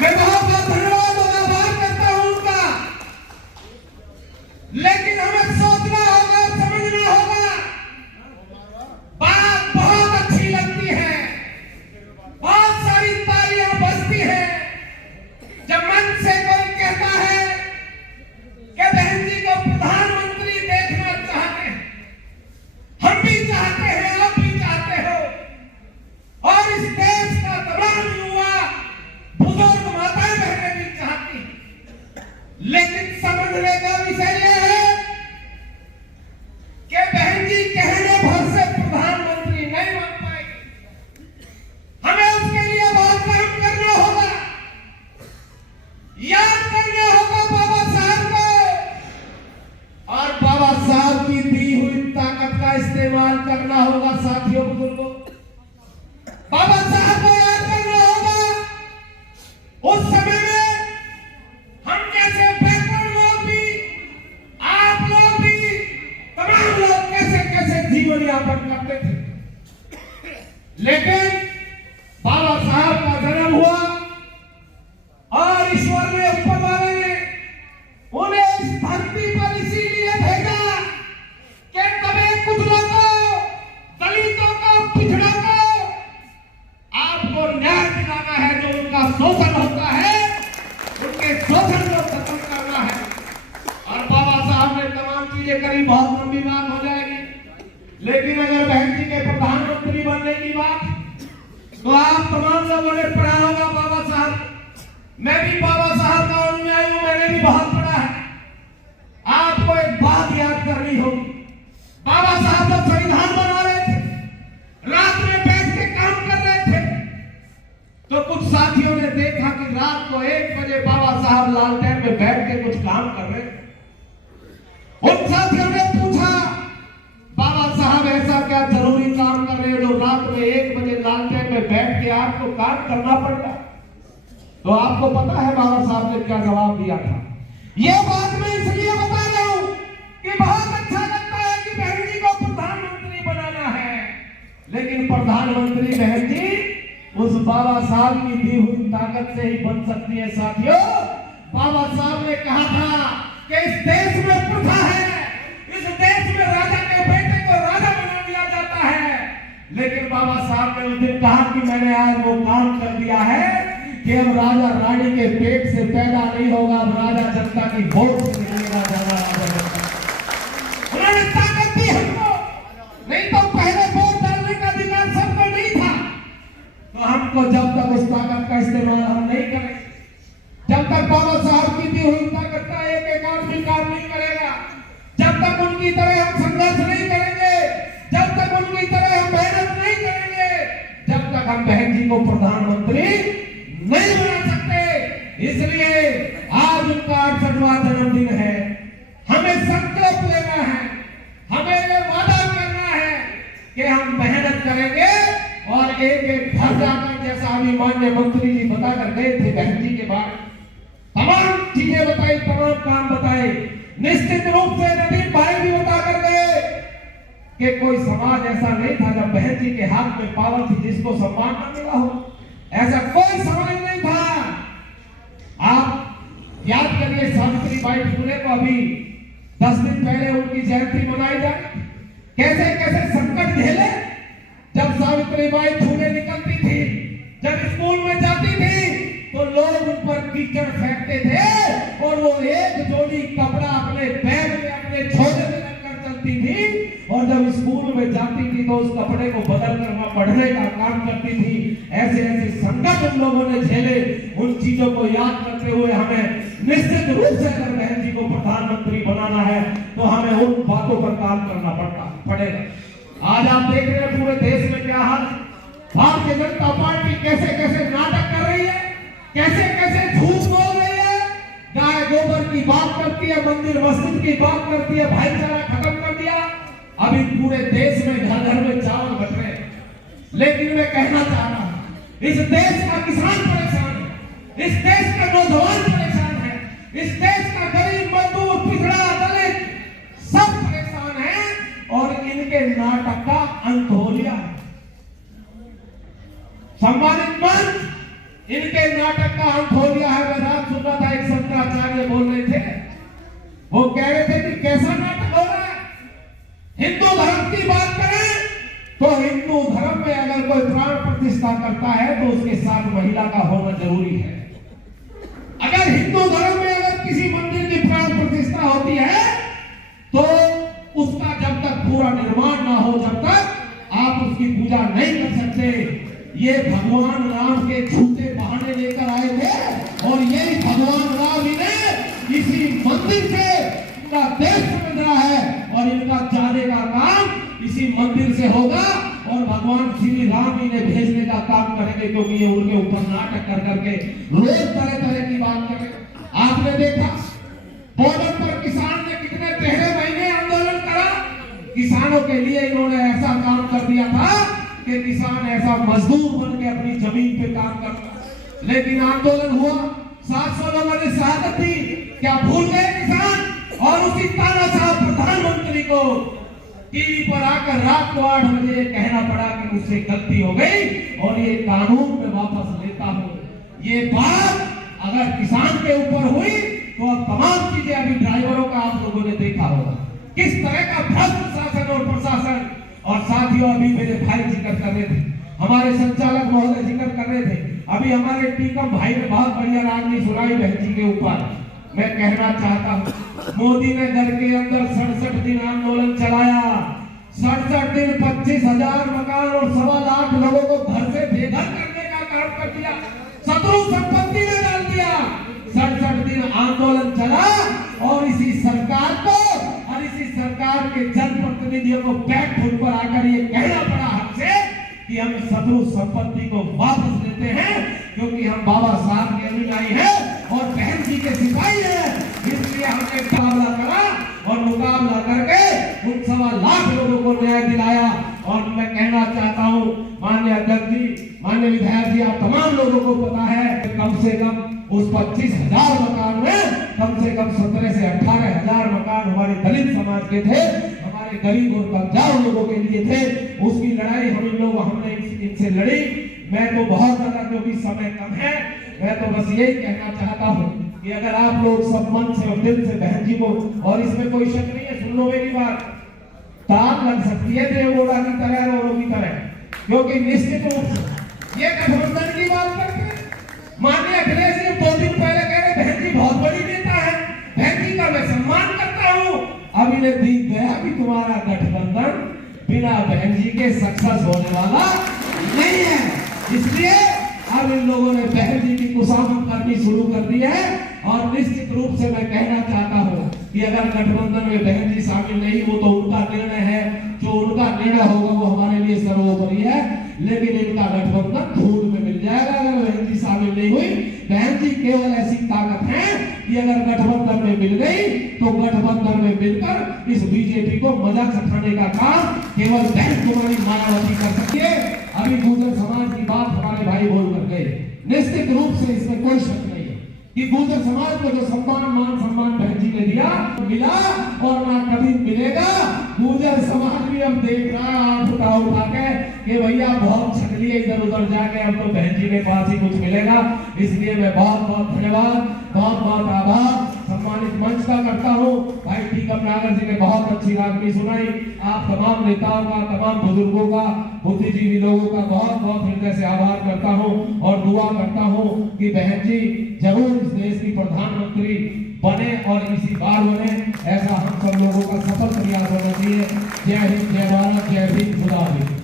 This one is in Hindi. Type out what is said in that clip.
मैं बहुत बहुत धन्यवाद और आभार करता हूं उनका। लेकिन हमें सोचना होगा, समझना होगा। बात बहुत अच्छी लगती है, बहुत सारी तालियां बजती है जब मन से कोई कहता है कि बहन जी को प्रधानमंत्री देखना चाहते हैं। हम भी चाहते हैं, आप भी चाहते हो, और इस देश का तमाम युवा, बुजुर्ग, माताएं बहनें भी चाहती हैं। लेकिन समझने का विषय यह है कि बहन जी कहने भर से प्रधानमंत्री नहीं बन पाएगी। हमें उसके लिए बहुत काम करना होगा, याद करना होगा बाबा साहब को, और बाबा साहब की दी हुई ताकत का इस्तेमाल करना होगा। साथियों, बुजुर्गों, बाबा साहब को याद करना होगा। उस समय में हम जैसे बैकवर्ड लोग भी, आप लोग भी, तमाम लोग कैसे कैसे जीवन यापन करते थे। लेकिन बाबा साहब का जन्म हुआ और ईश्वर ने, ऊपर वाले ने उन्हें इस धरती पर इसीलिए भेजा कि कभी कुचलों को, दलितों को, पिछड़ों को आपको न्याय दिलाना है। जो उनका शोषण होता है, उनके शोषण को खत्म करना है। और बाबा साहब ने तमाम चीजें करी। बहुत लंबी बात हो जाएगी, लेकिन अगर बहन जी के प्रधानमंत्री बनने की बात, तो आप तमाम लोगों ने पढ़ा होगा बाबा साहब। मैं भी बाबा साहब का अनुयायी हूं, मैंने भी बहुत पढ़ा है। आपको एक बात याद करनी होगी। बाबा साहब जब संविधान बना रहे थे, रात में बैठ के काम कर रहे थे, तो कुछ साथियों ने देखा कि रात को 1 बजे बाबा साहब लालटेन में बैठ के कुछ काम कर रहे थे। उन साथियों ने पूछा, बाबा साहब ऐसा क्या जरूरी काम कर रहे हैं जो रात में 1 बजे लालटेन में बैठ के आपको काम करना पड़ता? तो आपको पता है बाबा साहब ने क्या जवाब दिया था? यह बात मैं इसलिए बता रहा हूं कि बहुत अच्छा लगता है कि बहन जी को प्रधानमंत्री बनाना है, लेकिन प्रधानमंत्री बहन जी उस बाबा साहब की दी हुई ताकत से ही बन सकती है। साथियों, बाबा साहब ने कहा था कि इस देश में प्रथा है, इस देश में राजा के बेटे को राजा बना दिया जाता है। लेकिन बाबा साहब ने उस दिन कहा कि मैंने आज वो काम कर दिया है कि अब राजा रानी के पेट से पैदा नहीं होगा, अब राजा जनता की वोट से निकलेगा ज्यादा। उन्होंने ताकत दी हमको, नहीं तो पहले वोट डालने का अधिकार सबको नहीं था। तो हमको जब तक उस ताकत का इस्तेमाल हम नहीं करेंगे, जब तक बाबा साहब की दी हुई ताकत का एक एक आदमी काम नहीं करेगा, जब तक उनकी तरह हम संघर्ष नहीं करेंगे, जब तक उनकी तरह हम मेहनत नहीं करेंगे, जब तक हम बहन जी को प्रधानमंत्री नहीं बना सकते। इसलिए आज उनका 68वां जन्मदिन है। हमें संकल्प लेना है, हमें ये वादा करना है कि हम मेहनत करेंगे और एक एक घर जाकर, जैसा अभी माननीय मंत्री जी बताकर गए थे बहन जी के बारे में, तमाम चीजें बताई, तमाम काम बताए। निश्चित रूप से नवीन भाई भी बताकर गए कि कोई समाज ऐसा नहीं था जब बहन जी के हाथ में पावर थी जिसको सम्मान न मिला हो। ऐसा कोई समाज नहीं था। आप याद करिए, सावित्रीबाई फुले को अभी 10 दिन पहले उनकी जयंती मनाई जाए, कैसे कैसे संकट झेले। जब सावित्रीबाई फुले निकलती थी, जब स्कूल में जाती थी, तो लोग उन पर कीचड़ फेंकते थे और वो एक जोड़ी कपड़ा अपने बैग में, अपने झोले में रखकर चलती थी। और जब स्कूल में जाती थी तो उस कपड़े को बदल कर वहां पढ़ने का काम करती थी। ऐसे ऐसे संकट उन लोगों ने झेले। उन चीजों को याद करते हुए हमें निश्चित रूप से अगर बहन जी को प्रधानमंत्री बनाना है तो हमें उन बातों पर काम करना पड़ेगा। आज आप देख रहे हैं पूरे देश में क्या हाल। भारतीय जनता पार्टी कैसे कैसे नाटक कर रही है, कैसे कैसे झूठ बोल रही है, गाय गोबर की बात करती है, मंदिर मस्जिद की बात करती है, भाईचारा खत्म कर दिया। अभी पूरे देश में घर घर में चावल बट रहे हैं। लेकिन मैं कहना चाह रहा हूं, इस देश का किसान परेशान है, इस देश का नौजवान परेशान है, इस देश का गरीब, मजदूर, पिछड़ा, दलित सब परेशान है। और इनके नाटक का अंत हो लिया है। सम्मानित मंच, इनके नाटक का अंत हो करता है तो उसके साथ महिला का होना जरूरी है। अगर हिंदू धर्म में अगर किसी मंदिर की प्राण प्रतिष्ठा होती है तो उसका जब तक पूरा निर्माण ना हो, जब तक आप उसकी पूजा नहीं कर सकते। ये भगवान राम के झूठे बहाने लेकर आए थे और यही भगवान राम ही ने इसी मंदिर से पूरा देश समझ रहा है और इनका जाने का काम इसी मंदिर से होगा और भगवान श्री राम ही ने भेजने का काम करेंगे, क्योंकि ये उनके ऊपर नाटक कर करके रोज तरह तरह की बात करें। आपने देखा बॉर्डर पर किसान ने कितने पहले महीने आंदोलन करा। किसानों के लिए इन्होंने ऐसा काम कर दिया था कि किसान ऐसा मजदूर बन के अपनी जमीन पे काम करता। लेकिन आंदोलन हुआ, 700 लोगों ने शहादत दी। क्या भूल गए किसान? और उसी तानाशाह प्रधानमंत्री को टीवी पर आकर रात को 8 बजे कहना पड़ा कि मुझसे गलती हो गई और ये कानून में वापस लेता हूं। ये बात अगर किसान के ऊपर हुई तो अब तमाम चीजें, अभी ड्राइवरों का आप लोगों ने देखा होगा किस तरह का भ्रष्ट शासन और प्रशासन। और साथियों, अभी मेरे भाई जिक्र कर रहे थे, हमारे संचालक महोदय जिक्र कर रहे थे, अभी हमारे टीकम भाई ने बहुत बढ़िया राजनीति सुनाई बहन जी के ऊपर। मैं कहना चाहता हूं, मोदी ने घर के अंदर 67 दिन आंदोलन चलाया। 67 दिन 25,000 मकान और 1.25 लाख लोगों को घर से बेघर करने का काम कर दिया, शत्रु संपत्ति में डाल दिया। 67 दिन आंदोलन चला और इसी सरकार को और इसी सरकार के जनप्रतिनिधियों को बैठ फुट पर आकर ये कहना पड़ा हमसे कि हम शत्रु संपत्ति को वापस लेते हैं, क्योंकि हम बाबा साहब के अनुयायी हैं और बहन जी के सिपाही हैं। इसलिए हमने मुकाबला करा और मुकाबला करके उन 1.25 लाख लोगों को न्याय दिलाया। और मैं कहना चाहता हूं, माननीय अध्यक्ष जी, माननीय विधायक जी, आप तमाम लोगों को पता है कि कम से कम उस 25,000 मकान में कम से कम 17 से 18,000 मकान हमारे दलित समाज के थे, हमारे गरीब और कमजोर लोगों के लिए थे। उसकी लड़ाई हमने इनसे लड़ी। मैं तो बहुत ज्यादा, क्योंकि समय कम है, मैं तो बस यही कहना चाहता हूँ कि अगर आप लोग सब मन से और दिल से बहन जी को, और इसमें कोई शक नहीं है, सुन लो मेरी बात, तार लग सकती है देवगौड़ा की तरह, औरों की तरह, क्योंकि निश्चित रूप से ये गठबंधन की बात करते हैं। माननीय अखिलेश जी 2 दिन पहले कह रहे बहन जी बहुत बड़ी नेता है, बहन जी का मैं सम्मान करता हूँ। अब इन्हें दिख गया कि तुम्हारा गठबंधन बिना बहन जी के सक्सेस होने वाला नहीं है। इसलिए अब इन लोगों ने बहन जी की खुशामद करनी शुरू कर दी है। और निश्चित रूप से मैं कहना चाहता हूँ कि अगर गठबंधन में बहन जी शामिल नहीं, वो तो उनका निर्णय है, जो उनका निर्णय होगा वो हमारे लिए सर्वोपरि है। लेकिन इनका गठबंधन धूल में मिल जाएगा अगर बहन जी शामिल नहीं हुई। बहन जी केवल ऐसी ताकत है कि अगर गठबंधन में मिल गई तो गठबंधन में मिलकर इस बीजेपी को मजाक सटाने का काम केवल बहन कुमारी मायावती कर सकती है। अभी गुर्जर समाज की बात हमारे भाई बोल कर गए, निश्चित रूप से इसमें कोई शक नहीं है कि गुर्जर समाज को जो मान सम्मान बहन जी ने दिया, मिला और ना कभी मिलेगा। गुर्जर समाज भी अब देख रहा है आंख उठा के कि भैया बहुत छक लिए इधर उधर जाके, अब तो बहन जी के पास ही कुछ मिलेगा। इसलिए मैं बहुत बहुत धन्यवाद, बहुत बहुत आभार सम्मानित मंच का करता हूँ। भाई टीकम नागर जी ने बहुत अच्छी रागनी सुनाई। आप तमाम नेताओं का, तमाम बुजुर्गों का, बुद्धिजीवी लोगों का बहुत बहुत हृदय से आभार करता हूँ और दुआ करता हूँ कि बहन जी जरूर इस देश की प्रधानमंत्री बने और इसी बार बने, ऐसा हम सब लोगों का सफल प्रयास होना चाहिए। जय हिंद, जय भारत, जय भीम, खुदा हाफिज़।